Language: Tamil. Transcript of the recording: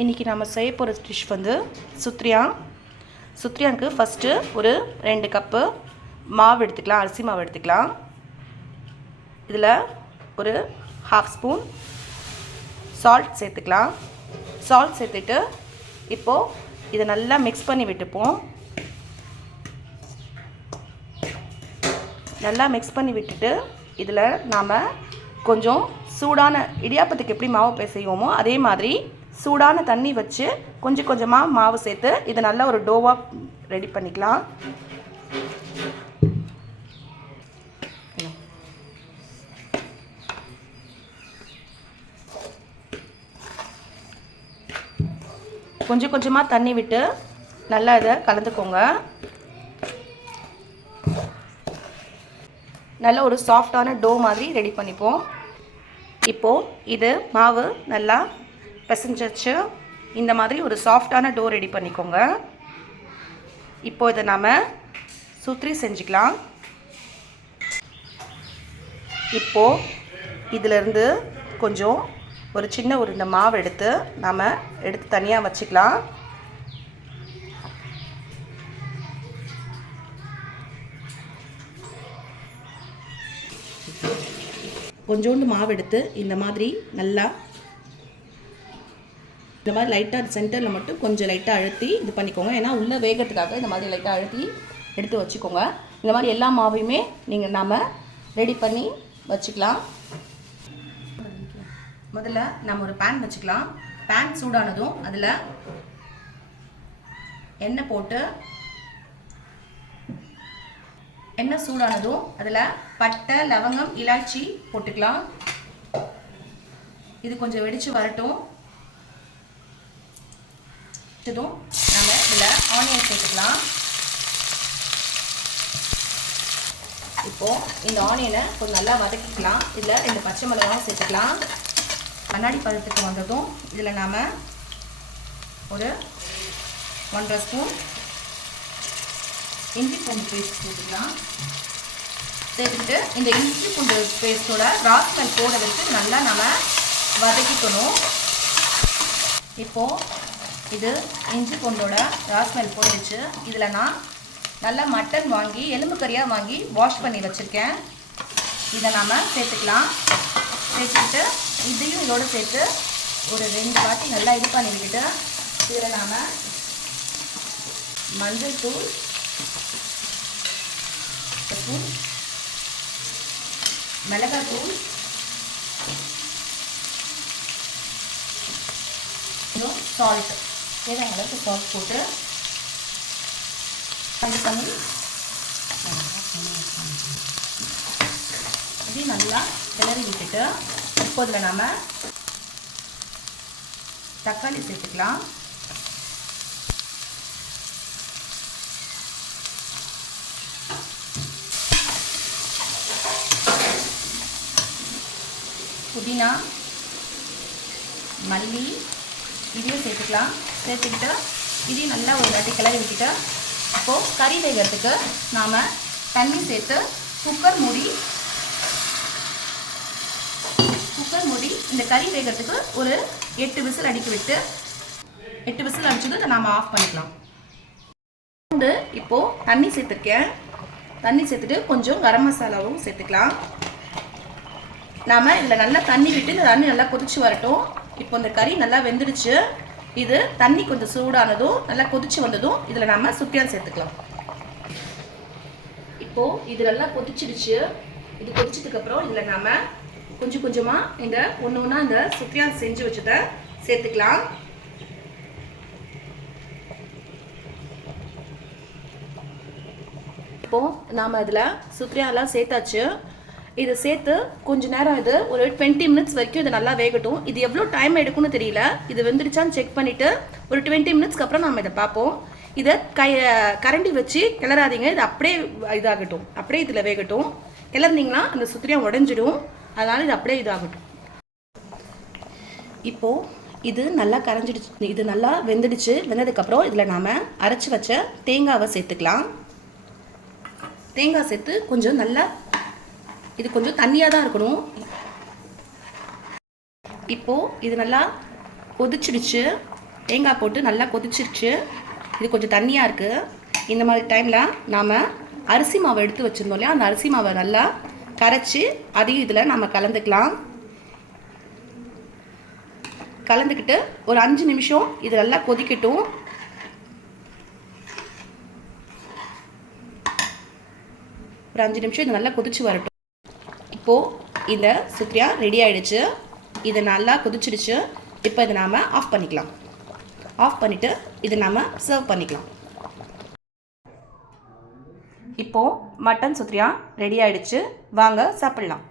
இன்றைக்கி நம்ம செய்ய போகிற டிஷ் வந்து சுத்ரியாவுக்கு ஃபஸ்ட்டு ஒரு 2 கப்பு மாவு எடுத்துக்கலாம், அரிசி மாவு எடுத்துக்கலாம். இதில் ஒரு 1/2 ஸ்பூன் சால்ட் சேர்த்துக்கலாம். சால்ட் சேர்த்துட்டு இப்போது இதை நல்லா மிக்ஸ் பண்ணி விட்டுப்போம். நல்லா மிக்ஸ் பண்ணி விட்டுட்டு இதில் நாம் கொஞ்சம் சூடான இடியாப்பத்துக்கு எப்படி மாவு பிசைவோமோ அதே மாதிரி சூடான தண்ணி வச்சு கொஞ்சம் கொஞ்சமாக மாவு சேர்த்து இதை நல்லா ஒரு டோவாக ரெடி பண்ணிக்கலாம். கொஞ்சம் கொஞ்சமாக தண்ணி விட்டு நல்லா இதை கலந்துக்கோங்க. நல்ல ஒரு சாஃப்டான டோ மாதிரி ரெடி பண்ணிப்போம். இப்போது இது மாவு நல்லா பிசைஞ்சிச்சு. இந்த மாதிரி ஒரு சாஃப்டான டோ ரெடி பண்ணிக்கோங்க. இப்போ இதை நாம் சுத்ரி செஞ்சுக்கலாம். இப்போது இதிலிருந்து கொஞ்சம் ஒரு சின்ன இந்த மாவு எடுத்து நாம் எடுத்து தனியாக வச்சுக்கலாம். கொஞ்சோண்டு மாவு எடுத்து இந்த மாதிரி நல்லா இந்த மாதிரி லைட்டாக சென்டரில் மட்டும் கொஞ்சம் லைட்டாக அழுத்தி இது பண்ணிக்கோங்க. ஏன்னா உள்ளே வேகத்துக்காக இந்த மாதிரி லைட்டாக அழுத்தி எடுத்து வச்சுக்கோங்க. இந்த மாதிரி எல்லா மாவையுமே நாம் ரெடி பண்ணி வச்சுக்கலாம். முதல்ல நம்ம ஒரு பேன் வச்சுக்கலாம். பேன் சூடானதும் அதில் எண்ணெய் போட்டு எண்ணெய் சூடானதும் அதில் பட்டை, லவங்கம், இலாச்சி போட்டுக்கலாம். இது கொஞ்சம் வெடித்து வரட்டும். நம்ம இதில் ஆனியன் சேர்த்துக்கலாம். இப்போது இந்த ஆனியனை கொஞ்சம் நல்லா வதக்கிக்கலாம். இதில் 2 பச்சை மிளகாயும் சேர்த்துக்கலாம். கண்ணாடி பதத்துக்கு வந்ததும் இதில் நாம் ஒரு 1.5 ஸ்பூன் இஞ்சி பூண்டு பேஸ்ட் சேர்த்துக்கலாம். சேர்த்துக்கிட்டு இந்த இஞ்சி பூண்டு பேஸ்ட்டோட ராஸ்மெல் போட வச்சு நல்லா நம்ம வதக்கிக்கணும். இப்போது இது இஞ்சி பூண்டோட ராஸ்மெல் போயிடுச்சு. இதில் நான் நல்லா மட்டன் வாங்கி எலும்பு கறியாக வாங்கி வாஷ் பண்ணி வச்சுருக்கேன். இதை நாம் சேர்த்துக்கலாம். சேர்த்துக்கிட்டு இதையும் இதோடு சேர்த்து ஒரு 2 வாட்டி நல்லா இது பண்ணி விட்டுட்டு இதில் நாம் மஞ்சள் தூள், மிளகாத்தூள், சால்ட், தேவையான அளவுக்கு சால்ட் போட்டு இது பண்ணி இது நல்லா கிளறி விட்டுட்டு இப்போ இதில் நாம் தக்காளி சேர்த்துக்கலாம். புதினா, மல்லி இதையும் சேர்த்துக்கலாம். சேர்த்துக்கிட்டு இதையும் நல்லா ஒரு வாட்டி கிளறி விட்டுட்டு இப்போது கறி வேகிறதுக்கு நாம் தண்ணி சேர்த்து குக்கர் மூடி இந்த கறி வேகிறதுக்கு ஒரு 8 விசில் அடிக்க விட்டு 8 விசில் அடிச்சது நாம் ஆஃப் பண்ணிக்கலாம். இப்போது தண்ணி சேர்த்துருக்கேன். தண்ணி சேர்த்துட்டு கொஞ்சம் கரம் மசாலாவும் சேர்த்துக்கலாம். நாம் இதில் நல்லா தண்ணி விட்டு இந்த தண்ணி நல்லா கொதிச்சு வரட்டும். இப்போ இந்த கறி நல்லா வெந்துடுச்சு. இது தண்ணி கொஞ்சம் சூடானதும் நல்லா கொதிச்சு வந்ததும் இதில் நம்ம சுத்தியான் சேர்த்துக்கலாம். இப்போது இது நல்லா கொதிச்சிடுச்சு. இது கொதிச்சதுக்கப்புறம் இதில் நாம் கொஞ்சம் கொஞ்சமாக இந்த ஒன்றா இந்த சுத்தியான் செஞ்சு வச்சதை சேர்த்துக்கலாம். இப்போது நாம் இதில் சுத்தியான்லாம் சேர்த்தாச்சு. இதை சேர்த்து கொஞ்சம் நேரம் இது ஒரு 20 மினிட்ஸ் வரைக்கும் இது நல்லா வேகட்டும். இது எவ்வளோ டைம் எடுக்கும்னு தெரியல. இது வெந்துடுச்சான்னு செக் பண்ணிவிட்டு ஒரு 20 மினிட்ஸ்க்கு அப்புறம் நம்ம இதை பார்ப்போம். இதை கரண்டி வச்சு கிளறாதீங்க. இது அப்படியே இதாகட்டும், அப்படியே இதில் வேகட்டும். கிளறினீங்கன்னா அந்த சுத்திரியம் உடஞ்சிடும். அதனால் இது அப்படியே இதாகட்டும். இப்போது இது நல்லா கரைஞ்சிடுச்சு. இது நல்லா வெந்துடுச்சு. வெந்ததுக்கப்புறம் இதில் நாம் அரைச்சி வச்ச தேங்காவை சேர்த்துக்கலாம். தேங்காய் சேர்த்து கொஞ்சம் நல்லா இது கொஞ்சம் தண்ணியாக தான் இருக்கணும். இப்போது இது நல்லா கொதிச்சிடுச்சு. தேங்காய் போட்டு நல்லா கொதிச்சிருச்சு. இது கொஞ்சம் தண்ணியாக இருக்குது. இந்த மாதிரி டைமில் நாம் அரிசி மாவை எடுத்து வச்சுருந்தோம் இல்லையா, அந்த அரிசி மாவை நல்லா கரைச்சி அதையும் இதில் நம்ம கலந்துக்கலாம். கலந்துக்கிட்டு ஒரு 5 நிமிஷம் இது நல்லா கொதிக்கட்டும். ஒரு 5 நிமிஷம் இது நல்லா கொதிச்சு வரட்டும். இப்போது இந்த சுக்ரியா ரெடி ஆகிடுச்சு. இது நல்லா கொதிச்சிடுச்சு. இப்போ இதை நாம் ஆஃப் பண்ணிக்கலாம். ஆஃப் பண்ணிவிட்டு இதை நாம் சர்வ் பண்ணிக்கலாம். இப்போது மட்டன் சுக்ரியா ரெடி ஆகிடுச்சு. வாங்க சாப்பிட்லாம்.